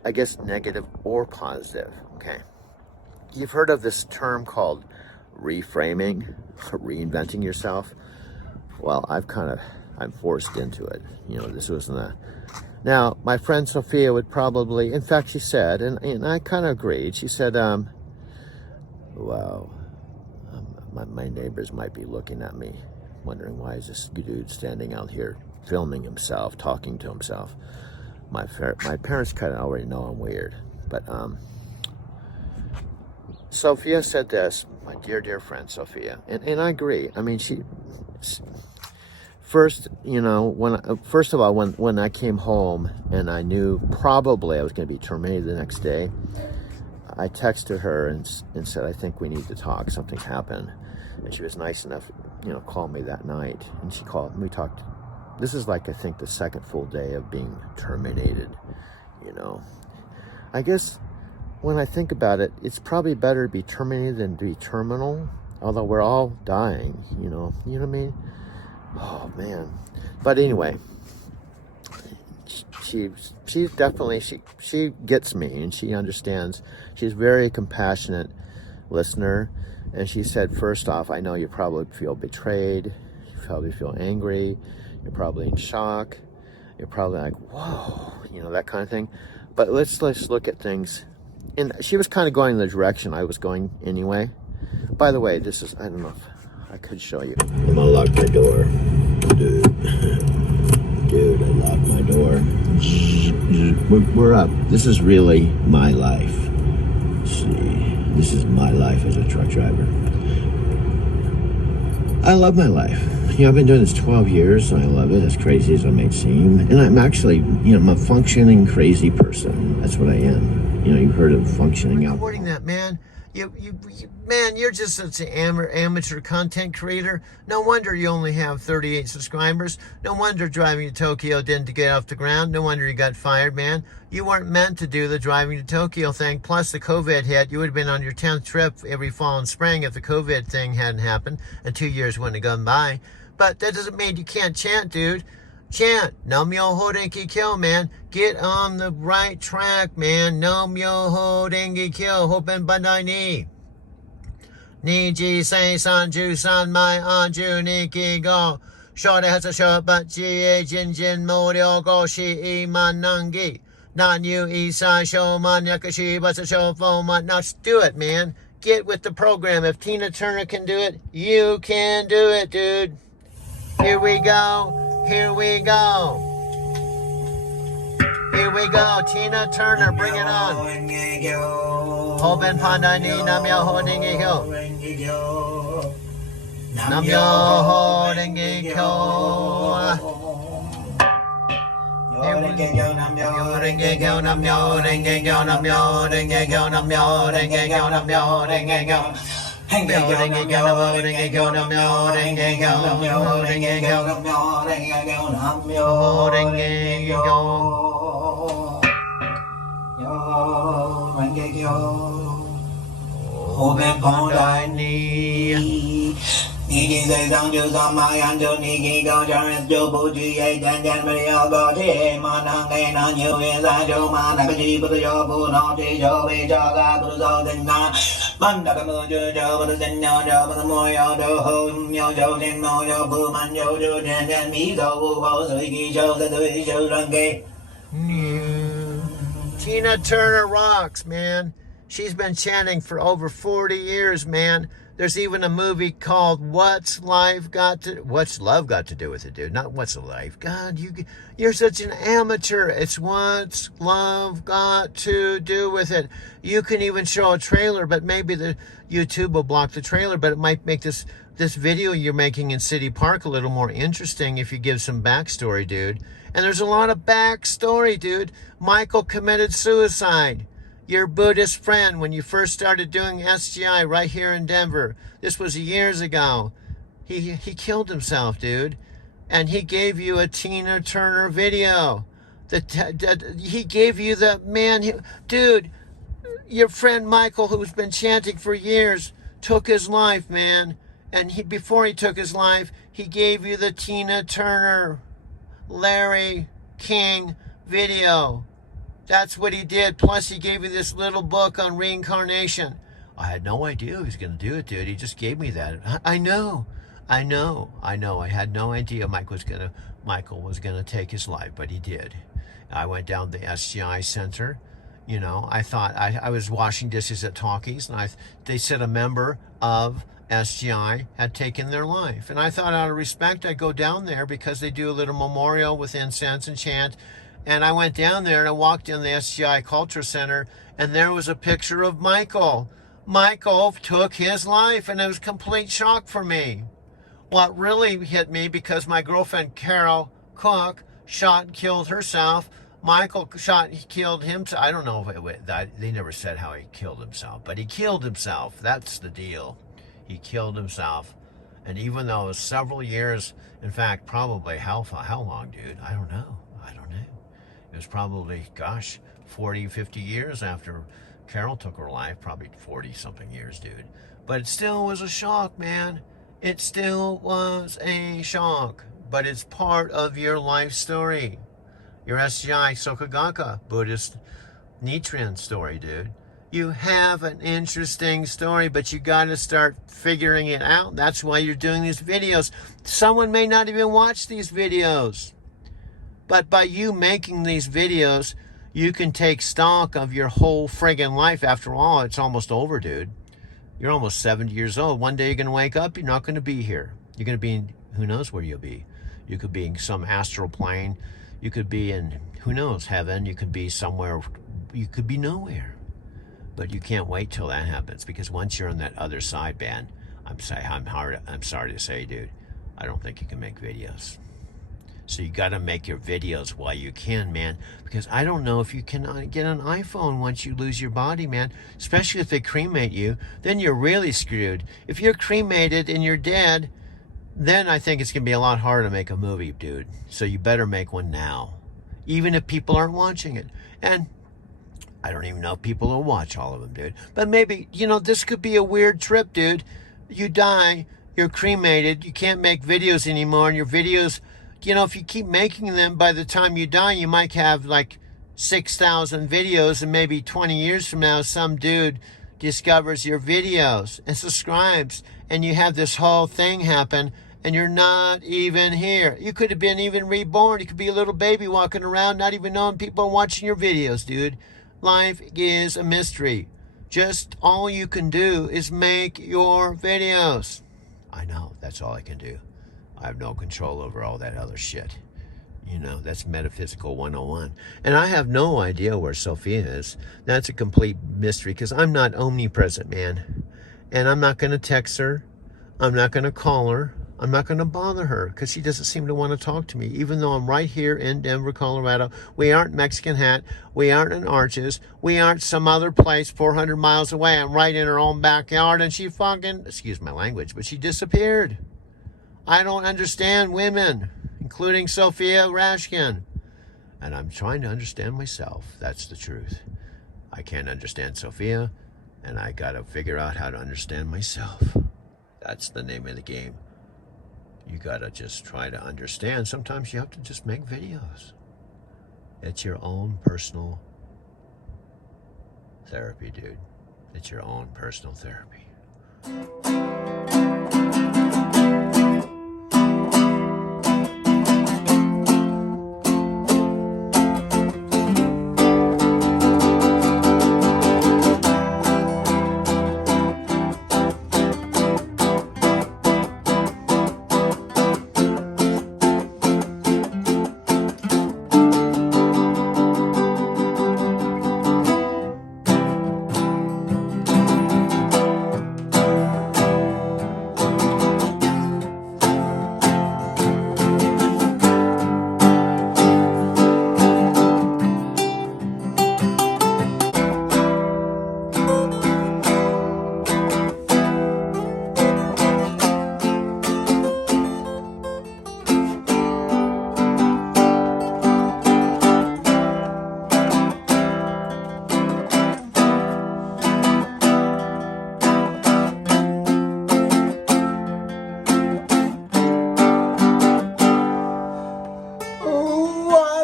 I guess negative or positive, okay? You've heard of this term called reframing, reinventing yourself. Well, I'm forced into it. You know, this wasn't now, my friend Sophia would probably, in fact, she said, and I kind of agreed, she said, wow, my neighbors might be looking at me, wondering why is this dude standing out here filming himself, talking to himself. My parents kind of already know I'm weird, but Sophia said this, my dear friend Sophia, and I agree. I mean, first, you know, first of all, when I came home and I knew probably I was going to be terminated the next day, I texted her and said, I think we need to talk. Something happened, and she was nice enough, you know, call me that night, and she called and we talked. This is like, I think, the 2nd full day of being terminated, you know. I guess when I think about it, it's probably better to be terminated than to be terminal, although we're all dying, you know what I mean? Oh, man. But anyway, she definitely, she gets me and she understands. She's a very compassionate listener. And she said, first off, I know you probably feel betrayed. You probably feel angry. You're probably in shock. You're probably like, whoa, you know, that kind of thing. But let's look at things. And she was kind of going in the direction I was going anyway. By the way, this is, I don't know if I could show you. I'm gonna lock my door. Dude, I locked my door. We're up. This is really my life. See, this is my life as a truck driver. I love my life. You know, I've been doing this 12 years, and I love it, as crazy as it may seem. And I'm actually, you know, I'm a functioning crazy person. That's what I am. You know, you've heard of functioning out. Recording that, man. Man, you're just such an amateur content creator. No wonder you only have 38 subscribers. No wonder Driving to Tokyo didn't get off the ground. No wonder you got fired, man. You weren't meant to do the Driving to Tokyo thing. Plus, the COVID hit. You would have been on your 10th trip every fall and spring if the COVID thing hadn't happened, and 2 years wouldn't have gone by. But that doesn't mean you can't chant, dude. Chant, Nam Myoho Renge Kyo, man. Get on the right track, man. Nam Myoho Renge Kyo, Hopen Bandai Ni. Niji Sei Sanju San Mai Anju Niki Go. Short has a short, but Ji Jin Jin Morio Go Shi Iman Nangi. Nan Yu Isai Showman Yakashi, but a show for my. Now do it, man. Get with the program. If Tina Turner can do it, you can do it, dude. Here we go. Here we go. Here we go. Tina Turner, bring it on. Hoben Pandai Ni Nam Myoho Renge Kyo. Nam Myoho Renge Kyo. Nam Myoho Renge Kyo, Nam Myoho Renge Kyo, Nam Myoho Renge Kyo, Nam Myoho Renge Kyo, Nam Myoho Renge Kyo. Nam Myoho Renge Kyo, Nam Myoho Renge Kyo, Nam Myoho Renge Kyo, Nam Myoho Renge Kyo, Nam Myoho Renge Kyo, Nam Myoho Renge Kyo. Myoho Renge Kyo. Hoben Pandai Ni. Niki Sei Sanju San Mai Anju Niki Go Jaris Jo Buji Ye Jan Jan Mario Go Chi Manang Ge Nan Yu Ye Sa Jo Ma Nakaji Buddha Jo Bu No Chi Jo Be Jo Ga Buddha So Din Na Manda Ka Mu Jo Jo Buddha Din Yo Jo Buddha Mo Yo Do Ho Yo Jo Din Mo Yo Bu Man Yo Jo Jan Jan Mi Do Wu Ho Sui Ki Jo Sa Sui Jo Rang Ge. Tina Turner rocks, man. She's been chanting for over 40 years, man. There's even a movie called What's Love Got to Do with It, dude? Not What's Life. God, you're such an amateur. It's What's Love Got to Do with It. You can even show a trailer, but maybe the YouTube will block the trailer, but it might make this video you're making in City Park a little more interesting if you give some backstory, dude. And there's a lot of backstory, dude. Michael committed suicide. Your Buddhist friend, when you first started doing SGI right here in Denver, this was years ago. He killed himself, dude. And he gave you a Tina Turner video. He gave you the man, dude, your friend Michael, who's been chanting for years, took his life, man. And before he took his life, he gave you the Tina Turner, Larry King video. That's what he did. Plus, he gave you this little book on reincarnation. I had no idea he was going to do it, dude. He just gave me that. I know. I had no idea Michael was going to take his life, but he did. I went down to the SGI Center. You know, I thought I was washing dishes at Talkies, and they said a member of SGI had taken their life. And I thought out of respect, I'd go down there because they do a little memorial with incense and chant. And I went down there and I walked in the SGI Culture Center, and there was a picture of Michael. Michael took his life, and it was a complete shock for me. What really hit me, because my girlfriend Carol Cook shot and killed herself. Michael killed himself. I don't know if they never said how he killed himself, but he killed himself. That's the deal. He killed himself. And even though it was several years, in fact, probably how long, dude? I don't know. It was probably, 40, 50 years after Carol took her life. Probably 40-something years, dude. But it still was a shock, man. It still was a shock. But it's part of your life story. Your SGI Sokagaka Buddhist Nichiren story, dude. You have an interesting story, but you got to start figuring it out. That's why you're doing these videos. Someone may not even watch these videos. But by you making these videos, you can take stock of your whole friggin' life. After all, it's almost over, dude. You're almost 70 years old. One day you're going to wake up, you're not going to be here. You're going to be in, who knows where you'll be. You could be in some astral plane. You could be in, who knows, heaven. You could be somewhere. You could be nowhere. But you can't wait till that happens, because once you're on that other side, man, I'm sorry to say, dude, I don't think you can make videos. So you got to make your videos while you can, man, because I don't know if you can get an iPhone once you lose your body, man, especially if they cremate you. Then you're really screwed. If you're cremated and you're dead, then I think it's going to be a lot harder to make a movie, dude. So you better make one now, even if people aren't watching it. And I don't even know if people will watch all of them, dude. But maybe, this could be a weird trip, dude. You die, you're cremated, you can't make videos anymore, and your videos, you know, if you keep making them, by the time you die, you might have like 6,000 videos, and maybe 20 years from now, some dude discovers your videos and subscribes, and you have this whole thing happen, and you're not even here. You could have been even reborn. You could be a little baby walking around, not even knowing people are watching your videos, dude. Life is a mystery. Just all you can do is make your videos. I know, that's all I can do. I have no control over all that other shit. You know, that's metaphysical 101. And I have no idea where Sophia is. That's a complete mystery, because I'm not omnipresent, man. And I'm not going to text her. I'm not going to call her. I'm not going to bother her, because she doesn't seem to want to talk to me, even though I'm right here in Denver, Colorado. We aren't Mexican Hat. We aren't in Arches. We aren't some other place 400 miles away. I'm right in her own backyard, and she fucking, excuse my language, but she disappeared. I don't understand women, including Sophia Rashkin. And I'm trying to understand myself. That's the truth. I can't understand Sophia, and I got to figure out how to understand myself. That's the name of the game. You got to just try to understand. Sometimes you have to just make videos. It's your own personal therapy, dude. It's your own personal therapy.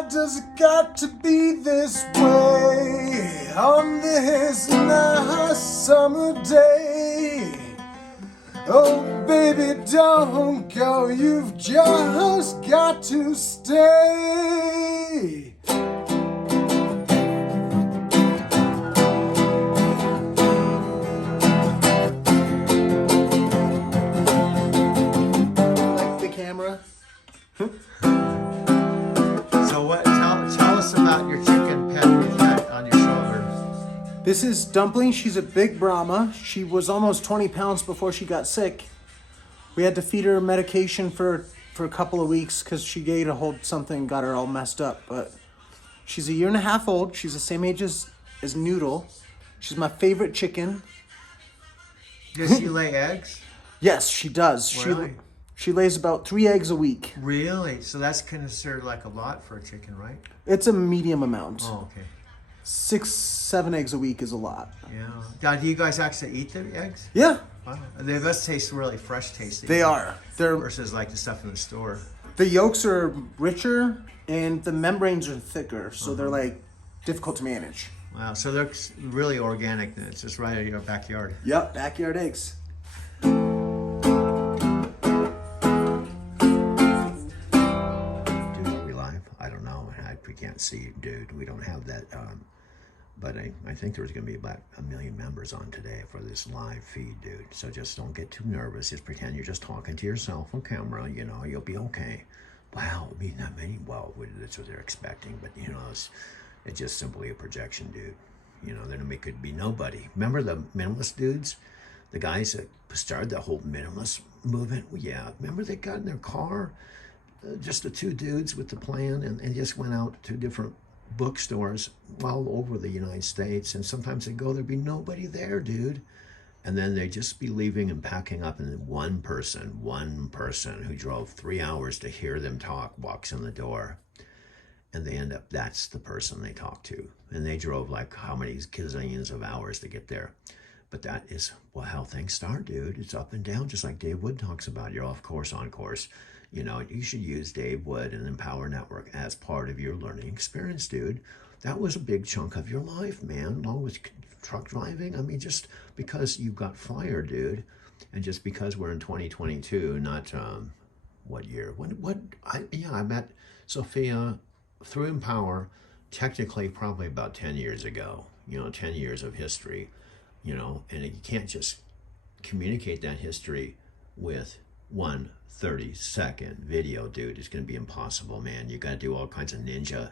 Does it got to be this way on this nice summer day? Oh baby, don't go, you've just got to stay. Like the camera? So what? Tell us about your chicken pet you've got on your shoulder. This is Dumpling. She's a big Brahma. She was almost 20 pounds before she got sick. We had to feed her medication for a couple of weeks because she ate a whole something, got her all messed up. But she's a year and a half old. She's the same age as Noodle. She's my favorite chicken. Does she lay eggs? Yes, she does. Really? She lays about 3 eggs a week. Really? So that's considered like a lot for a chicken, right? It's a medium amount. Oh, okay. 6-7 eggs a week is a lot. Yeah. Now, do you guys actually eat the eggs? Yeah. Wow. They must taste really fresh tasting. They are. They're versus like the stuff in the store. The yolks are richer and the membranes are thicker, so they're like difficult to manage. Wow. So they're really organic. Then it's just right out of your backyard. Yep, backyard eggs. We can't see, dude. We don't have that. But I think there's going to be about 1 million members on today for this live feed, dude. So just don't get too nervous. Just pretend you're just talking to yourself on camera. You know, you'll be okay. Wow, I mean, not many. Well, that's what they're expecting. But, you know, it's just simply a projection, dude. You know, then it could be nobody. Remember the minimalist dudes? The guys that started the whole minimalist movement? Yeah. Remember they got in their car? Just the two dudes with the plan and just went out to different bookstores all over the United States. And sometimes they'd go, there'd be nobody there, dude. And then they'd just be leaving and packing up. And then one person who drove 3 hours to hear them talk walks in the door. And they end up, that's the person they talk to. And they drove like how many gazillions of hours to get there. But that is how things start, dude. It's up and down, just like Dave Wood talks about. You're off course, on course. You know, you should use Dave Wood and Empower Network as part of your learning experience, dude. That was a big chunk of your life, man, along with truck driving. I mean, just because you got fired, dude, and just because we're in 2022, not what year? I met Sophia through Empower, technically probably about 10 years ago. You know, 10 years of history. You know, and you can't just communicate that history with 1 30-second video, dude. It's going to be impossible, man. You got to do all kinds of ninja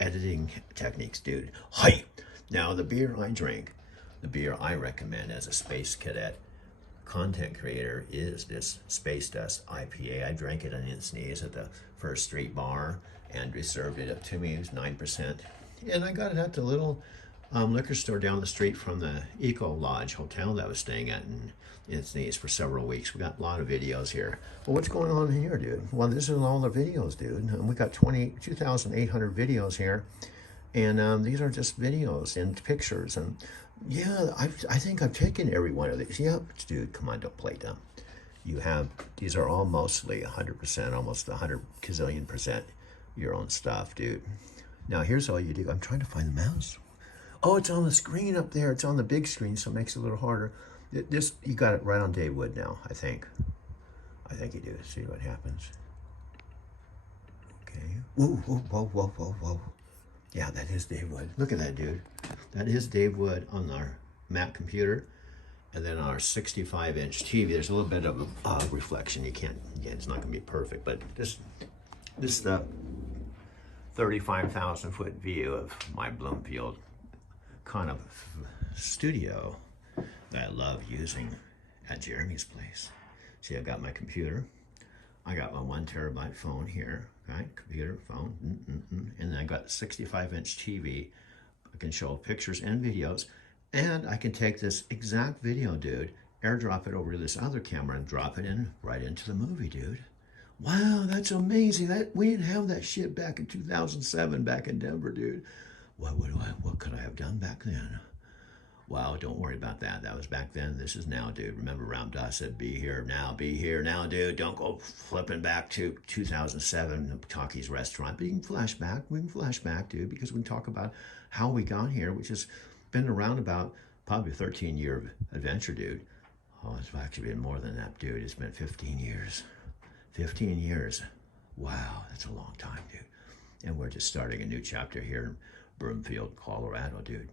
editing techniques, dude. Hi. Now, the beer I drink, the beer I recommend as a Space Cadet content creator is this Space Dust IPA. I drank it on Insnees at the First Street Bar. Andrew served it up to me. It was 9%. And I got it at the little liquor store down the street from the Eco Lodge Hotel that I was staying at in Insnees for several weeks. We got a lot of videos here. Well, what's going on here, dude? Well, this is all the videos, dude. And we got 2,800 videos here. And these are just videos and pictures. And yeah, I think I've taken every one of these. Yep, dude, come on, don't play dumb. You have, these are all mostly 100%, almost 100 gazillion% your own stuff, dude. Now, here's all you do. I'm trying to find the mouse. Oh, it's on the screen up there. It's on the big screen, so it makes it a little harder. This, you got it right on Dave Wood now, I think. I think you do. See what happens. Okay. Whoa, whoa, whoa, whoa, whoa, whoa. Yeah, that is Dave Wood. Look at that, dude. That is Dave Wood on our Mac computer. And then our 65-inch TV. There's a little bit of reflection. You can't, again, it's not going to be perfect, but this is the 35,000-foot view of my Bloomfield kind of studio that I love using at Jeremy's place. See, I got my computer. I got my 1 terabyte phone here, right? Computer, phone, and then I got a 65-inch TV. I can show pictures and videos, and I can take this exact video, dude, airdrop it over to this other camera and drop it in right into the movie, dude. Wow, that's amazing. We didn't have that shit back in 2007 back in Denver, dude. What could I have done back then? Wow, don't worry about that. That was back then. This is now, dude. Remember Ram Dass said, be here now, dude. Don't go flipping back to 2007, Taki's restaurant. But you can flash back. We can flash back, dude, because we can talk about how we got here, which has been around about probably a 13-year adventure, dude. Oh, it's actually been more than that, dude. It's been 15 years. 15 years. Wow, that's a long time, dude. And we're just starting a new chapter here in Broomfield, Colorado, dude.